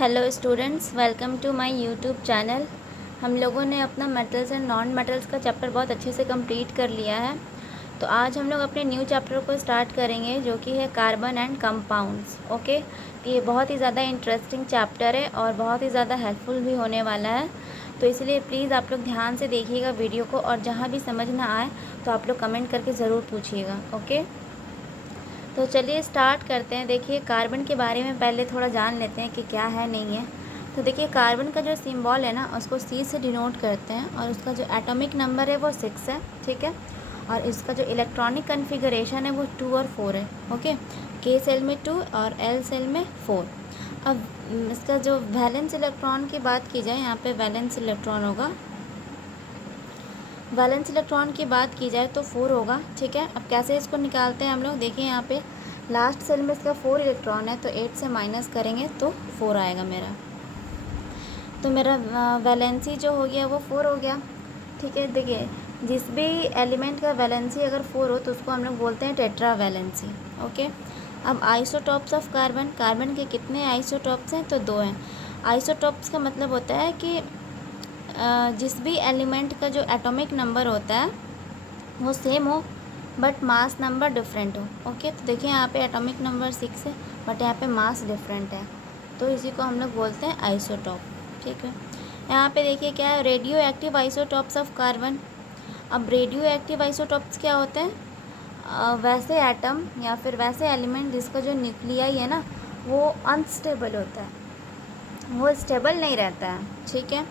Hello students, welcome to my YouTube channel. हम लोगों ने अपना मेटल्स एंड नॉन मेटल्स का चैप्टर बहुत अच्छे से कंप्लीट कर लिया है। तो आज हम लोग अपने न्यू चैप्टर को स्टार्ट करेंगे, जो कि है कार्बन एंड कंपाउंड्स। ओके, ये बहुत ही ज़्यादा इंटरेस्टिंग चैप्टर है और बहुत ही ज़्यादा हेल्पफुल भी होने वाला है। तो इसलिए प्लीज़ आप लोग ध्यान से देखिएगा वीडियो को, और जहाँ भी समझ ना आए तो आप लोग कमेंट करके ज़रूर पूछिएगा। ओके, तो चलिए स्टार्ट करते हैं। देखिए, कार्बन के बारे में पहले थोड़ा जान लेते हैं कि क्या है नहीं है। तो देखिए, कार्बन का जो सिंबल है ना, उसको C से डिनोट करते हैं, और उसका जो एटॉमिक नंबर है वो 6 है। ठीक है, और इसका जो इलेक्ट्रॉनिक कन्फिगरेशन है वो 2 और 4 है। ओके, K सेल में 2 और L सेल में 4। अब इसका जो वैलेंस इलेक्ट्रॉन की बात की जाए, यहाँ पे वैलेंस इलेक्ट्रॉन होगा। वैलेंस इलेक्ट्रॉन की बात की जाए तो 4 होगा। ठीक है, अब कैसे इसको निकालते हैं हम लोग, देखिए यहाँ पे लास्ट सेल में इसका 4 इलेक्ट्रॉन है, तो 8 से माइनस करेंगे तो 4 आएगा मेरा। तो मेरा वैलेंसी जो हो गया वो 4 हो गया। ठीक है, देखिए जिस भी एलिमेंट का वैलेंसी अगर 4 हो तो उसको हम लोग बोलते हैं टेट्रा वैलेंसी। ओके, अब आइसोटॉप्स ऑफ कार्बन, कार्बन के कितने आइसोटॉप्स हैं, तो 2 हैं। आइसोटॉप्स का मतलब होता है कि जिस भी एलिमेंट का जो एटॉमिक नंबर होता है वो सेम हो, बट मास नंबर डिफरेंट हो। ओके, तो देखिए यहाँ पे एटॉमिक नंबर 6 है, बट यहाँ पे मास डिफरेंट है, तो इसी को हम लोग बोलते हैं आइसोटॉप। ठीक है, यहाँ पे देखिए क्या है, radio active isotopes of carbon. अब रेडियो एक्टिव आइसोटॉप्स क्या होते हैं, वैसे एटम या फिर वैसे एलिमेंट जिसका जो न्यूक्लियाई है ना वो अनस्टेबल होता है, वो स्टेबल नहीं रहता है। ठीक है,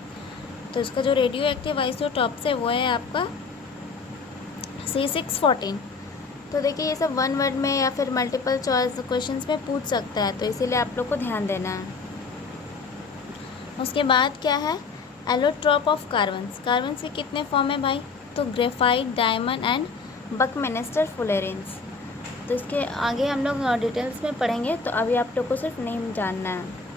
तो इसका जो रेडियो एक्टिव आइसोटॉप्स है वो है आपका C614। तो देखिए ये सब वन वर्ड में या फिर मल्टीपल चॉइस क्वेश्चंस में पूछ सकता है, तो इसीलिए आप लोग को ध्यान देना है। उसके बाद क्या है, एलोट्रॉप ऑफ कार्बन्स। कार्बन्स के कितने फॉर्म है भाई, तो ग्रेफाइट, डायमंड एंड बकमिनिस्टर फुलेरेंस। तो इसके आगे हम लोग डिटेल्स में पढ़ेंगे, तो अभी आप लोग को सिर्फ नेम जानना है।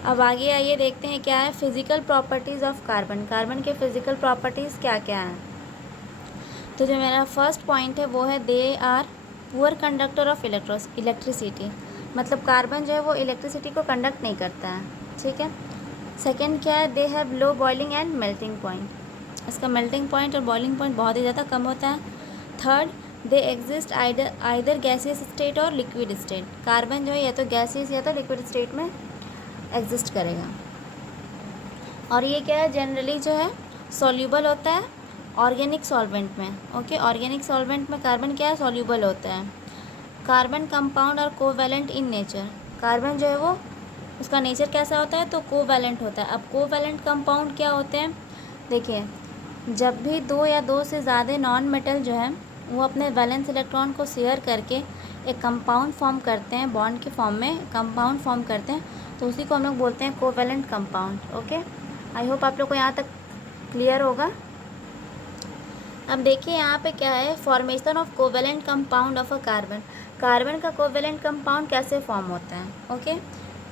अब आगे आइए देखते हैं क्या है physical properties of carbon. Carbon के फिज़िकल प्रॉपर्टीज़ क्या क्या हैं। तो जो मेरा फर्स्ट पॉइंट है वो है they are poor conductor of electricity. मतलब कार्बन जो है वो इलेक्ट्रिसिटी को कंडक्ट नहीं करता है। ठीक है, सेकंड क्या है, they have low boiling and melting point. इसका मेल्टिंग पॉइंट और बॉइलिंग पॉइंट बहुत ही ज़्यादा कम होता है। Third, they exist either gaseous state और लिक्विड स्टेट। कार्बन जो है या तो गैसियस या तो लिक्विड स्टेट में एग्जिस्ट करेगा। और ये क्या है, जनरली जो है सॉल्यूबल होता है ऑर्गेनिक सॉल्वेंट में। ओके, ऑर्गेनिक सॉल्वेंट में कार्बन क्या है, सॉल्यूबल होता है। कार्बन कंपाउंड और कोवैलेंट इन नेचर। कार्बन जो है वो उसका नेचर कैसा होता है, तो कोवैलेंट होता है। अब कोवैलेंट कंपाउंड क्या होते हैं, देखिए जब भी दो या दो से ज़्यादा नॉन मेटल जो है वो अपने वैलेंस इलेक्ट्रॉन को शेयर करके एक कंपाउंड फॉर्म करते हैं, बॉन्ड के फॉर्म में कंपाउंड फॉर्म करते हैं, तो उसी को हम लोग बोलते हैं covalent compound. Okay, I hope आप लोग को यहाँ तक क्लियर होगा। अब देखिए यहाँ पे क्या है, formation of covalent compound of a carbon. Carbon का कोवैलेंट कंपाउंड कैसे फॉर्म होता है। ओके,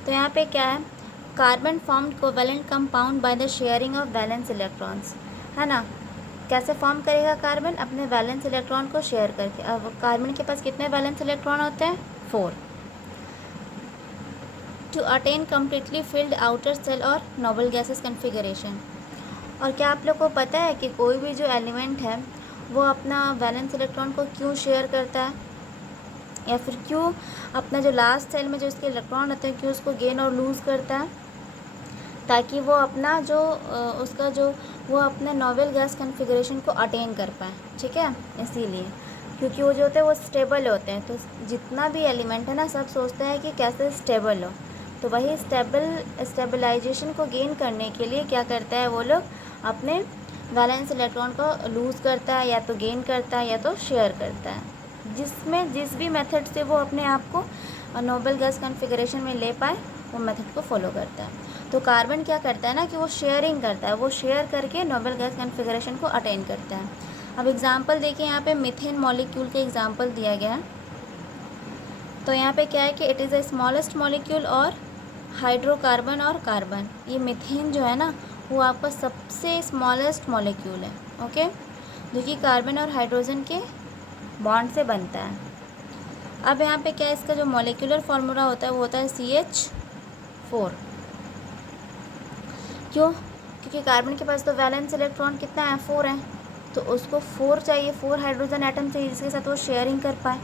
तो यहाँ पे क्या है, carbon formed covalent compound bye the sharing of valence electrons, है ना। कैसे फॉर्म करेगा कार्बन, अपने वैलेंस इलेक्ट्रॉन को शेयर करके। अब कार्बन के पास कितने वैलेंस इलेक्ट्रॉन होते हैं, 4। To attain completely filled outer shell और नोबल गैसेस कन्फिगरेशन। और क्या आप लोग को पता है कि कोई भी जो एलिमेंट है वो अपना वैलेंस इलेक्ट्रॉन को क्यों शेयर करता है, या फिर क्यों अपना जो लास्ट सेल में जो इसके इलेक्ट्रॉन रहते हैं क्यों उसको गेन और लूज़ करता है, ताकि वो अपना जो उसका जो वो अपने नोबल गैस कन्फिगरेशन को अटेन कर पाए। ठीक है, इसीलिए क्योंकि वो जो होते हैं वो स्टेबल होते हैं। तो जितना भी एलिमेंट है ना, सब सोचते हैं कि कैसे स्टेबल हो, तो वही स्टेबलाइजेशन को गेन करने के लिए क्या करता है वो लोग, अपने वैलेंस इलेक्ट्रॉन को लूज़ करता है, या तो गेन करता है या तो शेयर करता है। जिसमें जिस भी मेथड से वो अपने आप को नोबल गैस कन्फिगरेशन में ले पाए, वो मेथड को फॉलो करता है। तो कार्बन क्या करता है ना कि वो शेयरिंग करता है, वो शेयर करके नोबल गैस कन्फिगरेशन को अटेन करता है। अब एग्जांपल देखिए, यहाँ पे मीथेन मॉलिक्यूल के एग्जांपल दिया गया है। तो यहाँ पे क्या है कि it is the smallest molecule और हाइड्रोकार्बन और कार्बन। ये मीथेन जो है ना वो आपका सबसे स्मॉलेस्ट मॉलिक्यूल है। ओके, जो कि कार्बन और हाइड्रोजन के बॉन्ड से बनता है। अब यहाँ पे क्या है, इसका जो मॉलिक्यूलर फार्मूला होता है वो होता है 4। क्यों? क्योंकि कार्बन के पास तो वैलेंस इलेक्ट्रॉन कितना है, 4 है, तो उसको 4 चाहिए, 4 हाइड्रोजन एटम चाहिए जिसके साथ वो शेयरिंग कर पाए।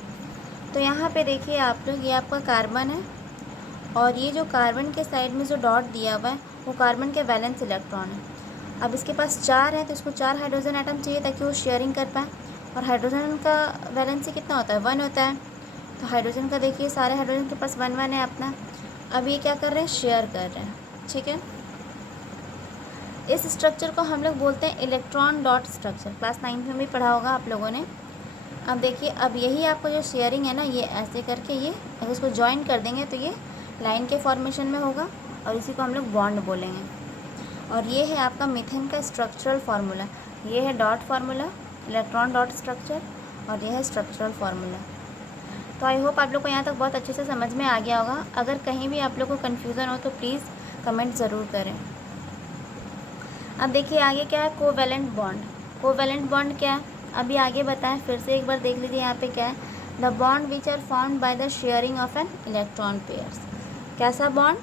तो यहाँ पे देखिए आप लोग, ये आपका कार्बन है और ये जो कार्बन के साइड में जो डॉट दिया हुआ है वो कार्बन के वैलेंस इलेक्ट्रॉन है। अब इसके पास 4 है तो इसको 4 हाइड्रोजन एटम चाहिए ताकि वो शेयरिंग कर पाए, और हाइड्रोजन का वैलेंसी कितना होता है, 1 होता है। तो हाइड्रोजन का देखिए सारे हाइड्रोजन के पास 1 1 है अपना। अब ये क्या कर रहे हैं, शेयर कर रहे हैं, ठीक है। इस स्ट्रक्चर को हम लोग बोलते हैं इलेक्ट्रॉन डॉट स्ट्रक्चर, क्लास 9 में भी पढ़ा होगा आप लोगों ने। अब देखिए, अब यही आपको जो शेयरिंग है ना, ये ऐसे करके ये अगर इसको ज्वाइन कर देंगे तो ये लाइन के फॉर्मेशन में होगा और इसी को हम लोग बॉन्ड बोलेंगे। और ये है आपका मीथेन का स्ट्रक्चरल फार्मूला, ये है dot formula, electron dot structure, और ये है स्ट्रक्चरल फार्मूला। तो आई होप आप लोग को यहाँ तक बहुत अच्छे से समझ में आ गया होगा। अगर कहीं भी आप लोग को कन्फ्यूज़न हो तो प्लीज़ कमेंट ज़रूर करें। अब देखिए आगे क्या है, कोवैलेंट बॉन्ड। कोवैलेंट बॉन्ड क्या है अभी आगे बताएं, फिर से एक बार देख लीजिए यहाँ पे क्या है, the bond which are formed by the sharing of an electron pairs. कैसा बॉन्ड,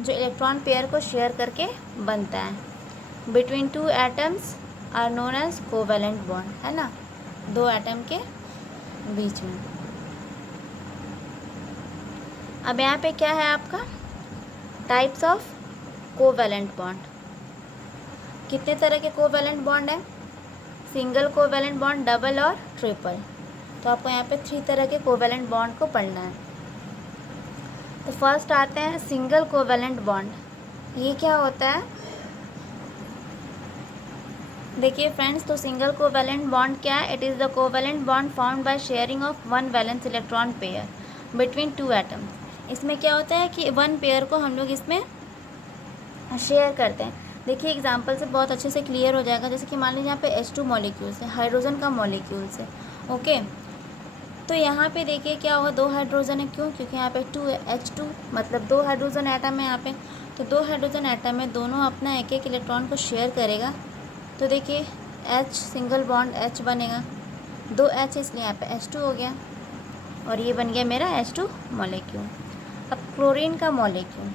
जो इलेक्ट्रॉन पेयर को शेयर करके बनता है। Between 2 atoms are known as covalent bond, है ना, 2 एटम के बीच में। अब यहाँ पे क्या है आपका, टाइप्स ऑफ कोवैलेंट बॉन्ड। कितने तरह के कोवैलेंट बॉन्ड है, सिंगल कोवैलेंट बॉन्ड, डबल और ट्रिपल। तो आपको यहाँ पे 3 तरह के कोवैलेंट बॉन्ड को पढ़ना है। तो फर्स्ट आते हैं सिंगल कोवैलेंट बॉन्ड। ये क्या होता है, देखिए फ्रेंड्स, तो सिंगल कोवैलेंट बॉन्ड क्या है, it is the covalent bond formed by sharing of 1 valence electron pair between 2 atoms. इसमें क्या होता है कि 1 पेयर को हम लोग इसमें शेयर करते हैं। देखिए एग्जांपल से बहुत अच्छे से क्लियर हो जाएगा। जैसे कि मान लीजिए यहाँ पे H2 मॉलिक्यूल्स है, हाइड्रोजन का मॉलिक्यूल्स है, ओके। तो यहाँ पे देखिए क्या होगा, 2 हाइड्रोजन है, क्यों, क्योंकि यहाँ पे 2 है, H2 मतलब 2 हाइड्रोजन एटम है यहाँ पे। तो 2 हाइड्रोजन एटम में दोनों अपना एक एक इलेक्ट्रॉन को शेयर करेगा। तो देखिए H सिंगल बॉन्ड H बनेगा, 2 H इसलिए यहाँ पे H2 हो गया, और ये बन गया मेरा H2 मॉलिक्यूल। अब क्लोरीन का मॉलिक्यूल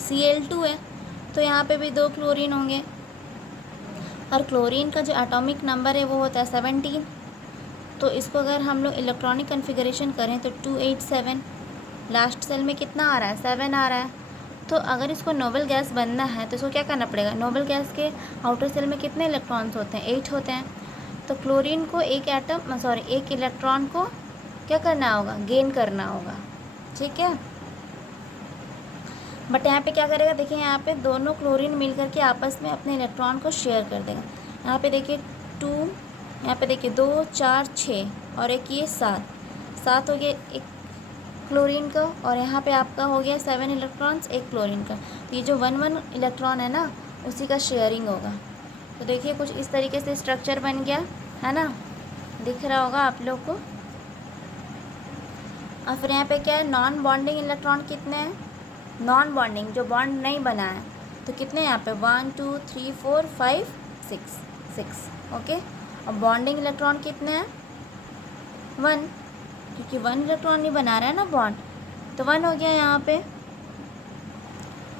Cl2 है, तो यहाँ पे भी 2 क्लोरीन होंगे, और क्लोरीन का जो एटॉमिक नंबर है वो होता है 17। तो इसको अगर हम लोग इलेक्ट्रॉनिक कन्फिगरेशन करें तो 287, लास्ट सेल में कितना आ रहा है, 7 आ रहा है। तो अगर इसको नोबल गैस बनना है तो इसको क्या करना पड़ेगा, नोबल गैस के आउटर सेल में कितने इलेक्ट्रॉन्स होते हैं, 8 होते हैं। तो क्लोरीन को एक इलेक्ट्रॉन को क्या करना होगा, गेन करना होगा, ठीक है। बट यहाँ पे क्या करेगा, देखिए यहाँ पे दोनों क्लोरीन मिल करके आपस में अपने इलेक्ट्रॉन को शेयर कर देगा। यहाँ पे देखिए 2, यहाँ पे देखिए 2 4 6 और एक ये 7 हो गया एक क्लोरीन का, और यहाँ पे आपका हो गया 7 इलेक्ट्रॉन्स एक क्लोरीन का। तो ये जो 1 इलेक्ट्रॉन है ना, उसी का शेयरिंग होगा। तो देखिए कुछ इस तरीके से स्ट्रक्चर बन गया, है ना, दिख रहा होगा आप लोग को। और फिर यहाँ पे क्या है, नॉन बॉन्डिंग इलेक्ट्रॉन कितने हैं, नॉन बॉन्डिंग जो बॉन्ड नहीं बना है, तो कितने यहाँ पे 1 2 3 4 5 6, ओके। और बॉन्डिंग इलेक्ट्रॉन कितने हैं, 1, क्योंकि 1 इलेक्ट्रॉन नहीं बना रहा है ना बॉन्ड, तो 1 हो गया यहाँ पे।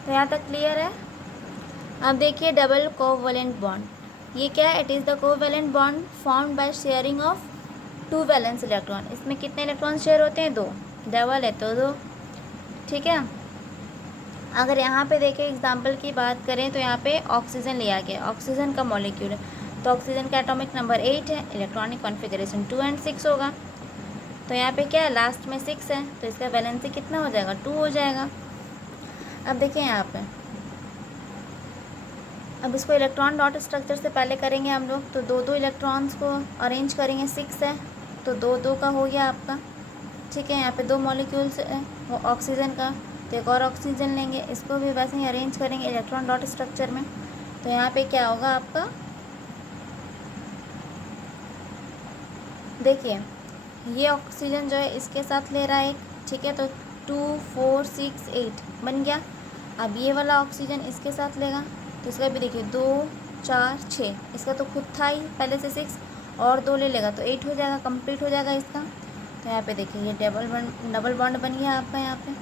तो यहाँ तक क्लियर है। अब देखिए डबल कोवैलेंट बॉन्ड, ये क्या है, it is the covalent bond formed by sharing of 2 valence electron. इसमें कितने इलेक्ट्रॉन शेयर होते हैं, 2, डबल है तो 2, ठीक है। अगर यहाँ पे देखें एग्जाम्पल की बात करें तो यहाँ पे ऑक्सीजन लिया गया, ऑक्सीजन का मॉलिक्यूल है, तो ऑक्सीजन का एटॉमिक नंबर 8 है, इलेक्ट्रॉनिक कॉन्फ़िगरेशन 2 और 6 होगा। तो यहाँ पे क्या है, लास्ट में 6 है, तो इसका वैलेंसी कितना हो जाएगा, 2 हो जाएगा। अब देखिए यहाँ पे, अब इसको इलेक्ट्रॉन डॉट स्ट्रक्चर से पहले करेंगे हम लोग, तो 2 इलेक्ट्रॉन्स को अरेंज करेंगे, 6 है तो 2 का हो गया आपका, ठीक है। यहाँ पे 2 मॉलिक्यूल्स है वो ऑक्सीजन का, तो एक और ऑक्सीजन लेंगे, इसको भी वैसे ही अरेंज करेंगे इलेक्ट्रॉन डॉट स्ट्रक्चर में। तो यहाँ पे क्या होगा आपका, देखिए ये ऑक्सीजन जो है इसके साथ ले रहा है एक, ठीक है, तो 2 4 6 8 बन गया। अब ये वाला ऑक्सीजन इसके साथ लेगा, तो इसका भी देखिए 2 4 6, इसका तो खुद था ही पहले से 6, और 2 ले लेगा तो 8 हो जाएगा, कंप्लीट हो जाएगा इसका। तो यहाँ पे देखिए ये डबल बॉन्ड बन गया आपका यहाँ पे।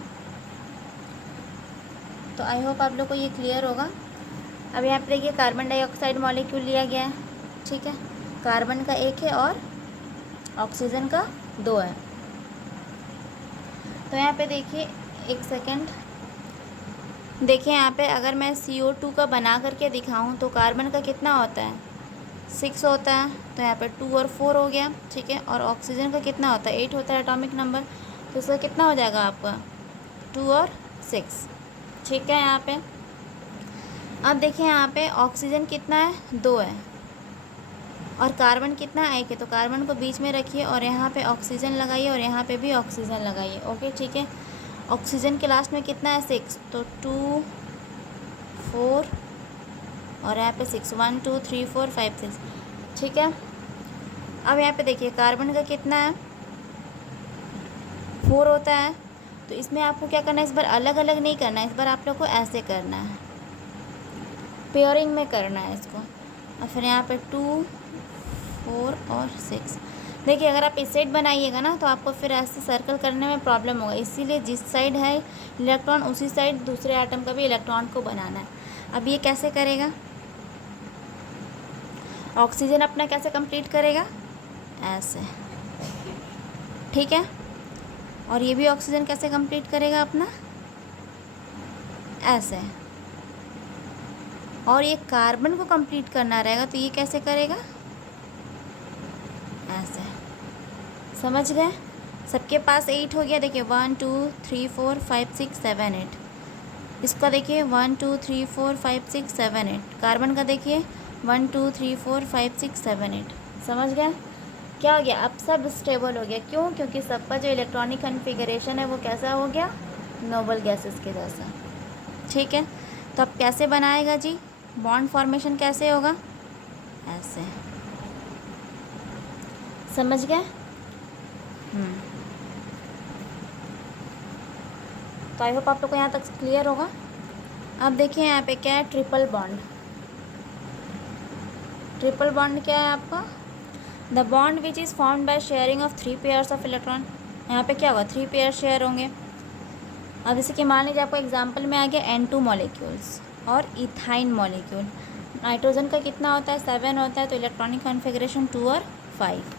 तो आई होप आप लोग को ये क्लियर होगा। अब यहाँ पे देखिए कार्बन डाइऑक्साइड मॉलिक्यूल लिया गया है, ठीक है। कार्बन का 1 है और ऑक्सीजन का 2 है। तो यहाँ पे देखिए, एक सेकेंड, देखिए यहाँ पे अगर मैं CO2 का बना करके दिखाऊँ तो कार्बन का कितना होता है, 6 होता है। तो यहाँ पे 2 और 4 हो गया, ठीक है। और ऑक्सीजन का कितना होता है, 8 होता है एटॉमिक नंबर। तो इसका कितना हो जाएगा आपका, 2 और 6, ठीक है। यहाँ पे अब देखिए यहाँ पे ऑक्सीजन कितना है, 2 है, और कार्बन कितना है, 1 है। तो कार्बन को बीच में रखिए और यहाँ पे ऑक्सीजन लगाइए और यहाँ पे भी ऑक्सीजन लगाइए, ओके, ठीक है। ऑक्सीजन के लास्ट में कितना है, 6, तो 2 4 और यहाँ पे 6, 1 2 3 4 5 6, ठीक है। अब यहाँ पे देखिए कार्बन का कितना है, 4 होता है। तो इसमें आपको क्या करना है, इस बार अलग अलग नहीं करना है, इस बार आप लोग को ऐसे करना है, पेयरिंग में करना है इसको। और फिर यहाँ पे 2 4 और 6। देखिए अगर आप इस साइड बनाइएगा ना तो आपको फिर ऐसे सर्कल करने में प्रॉब्लम होगा, इसीलिए जिस साइड है इलेक्ट्रॉन उसी साइड दूसरे एटम का भी इलेक्ट्रॉन को बनाना है। अब ये कैसे करेगा, ऑक्सीजन अपना कैसे कंप्लीट करेगा, ऐसे, ठीक है। और ये भी ऑक्सीजन कैसे कंप्लीट करेगा अपना, ऐसे। और ये कार्बन को कंप्लीट करना रहेगा तो ये कैसे करेगा, ऐसे, समझ गए। सबके पास 8 हो गया। देखिए 1 2 3 4 5 6 7 8। इसका देखिए 1 2 3 4 5 6 7 8। कार्बन का देखिए 1 2 3 4 5 6 7 8। समझ गए, क्या हो गया, अब सब स्टेबल हो गया। क्यों, क्योंकि सबका जो इलेक्ट्रॉनिक कन्फिगरेशन है वो कैसा हो गया, नोबल गैसेस के जैसा, ठीक है। तो अब कैसे बनाएगा जी, बॉन्ड फॉर्मेशन कैसे होगा, ऐसे, समझ गए। तो आई होप आप लोग को यहाँ तक क्लियर होगा। अब देखिए यहाँ पे क्या है, ट्रिपल बॉन्ड। ट्रिपल बॉन्ड क्या है आपका, the bond which is formed by sharing of 3 pairs of electron. यहाँ पे क्या होगा, 3 पेयर शेयर होंगे। अब जैसे कि मान लीजिए आपको एग्जांपल में आ गया N2 मॉलिक्यूल्स और इथाइन मॉलिक्यूल। नाइट्रोजन का कितना होता है, 7 होता है। तो इलेक्ट्रॉनिक कॉन्फ़िगरेशन 2 और 5।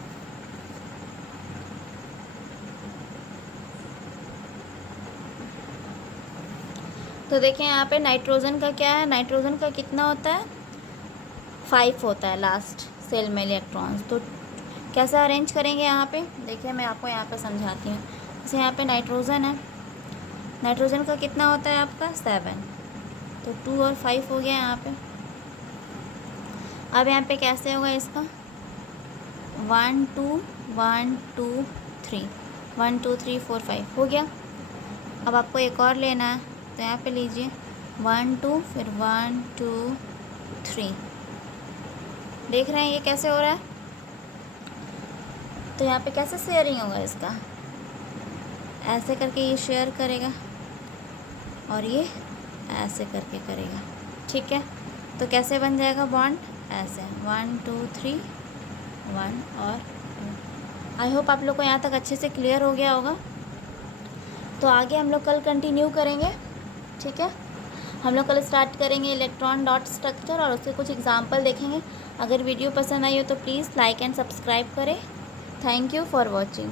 तो देखें यहाँ पे नाइट्रोजन का क्या है, नाइट्रोजन का कितना होता है, 5 होता है लास्ट सेल में इलेक्ट्रॉन्स। तो कैसे अरेंज करेंगे यहाँ पे, देखिए मैं आपको यहाँ पे समझाती हूँ। जैसे यहाँ पे नाइट्रोजन है, नाइट्रोजन का कितना होता है आपका, 7। तो 2 और 5 हो गया यहाँ पे। अब यहाँ पे कैसे होगा इसका, 1 2 1 2 3 1 2 3 4 5 हो गया। अब आपको एक और लेना है, तो यहाँ पे लीजिए 1 2 फिर 1 2 3। देख रहे हैं ये कैसे हो रहा है। तो यहाँ पे कैसे शेयरिंग होगा इसका, ऐसे करके ये शेयर करेगा और ये ऐसे करके करेगा, ठीक है। तो कैसे बन जाएगा बॉन्ड, ऐसे 1 2 3 1 और 2। आई होप आप लोग को यहाँ तक अच्छे से क्लियर हो गया होगा। तो आगे हम लोग कल कंटिन्यू करेंगे, ठीक है। हम लोग कल स्टार्ट करेंगे इलेक्ट्रॉन डॉट स्ट्रक्चर और उसके कुछ एग्जाम्पल देखेंगे। अगर वीडियो पसंद आई हो तो प्लीज़ लाइक एंड सब्सक्राइब करें। Thank you for watching.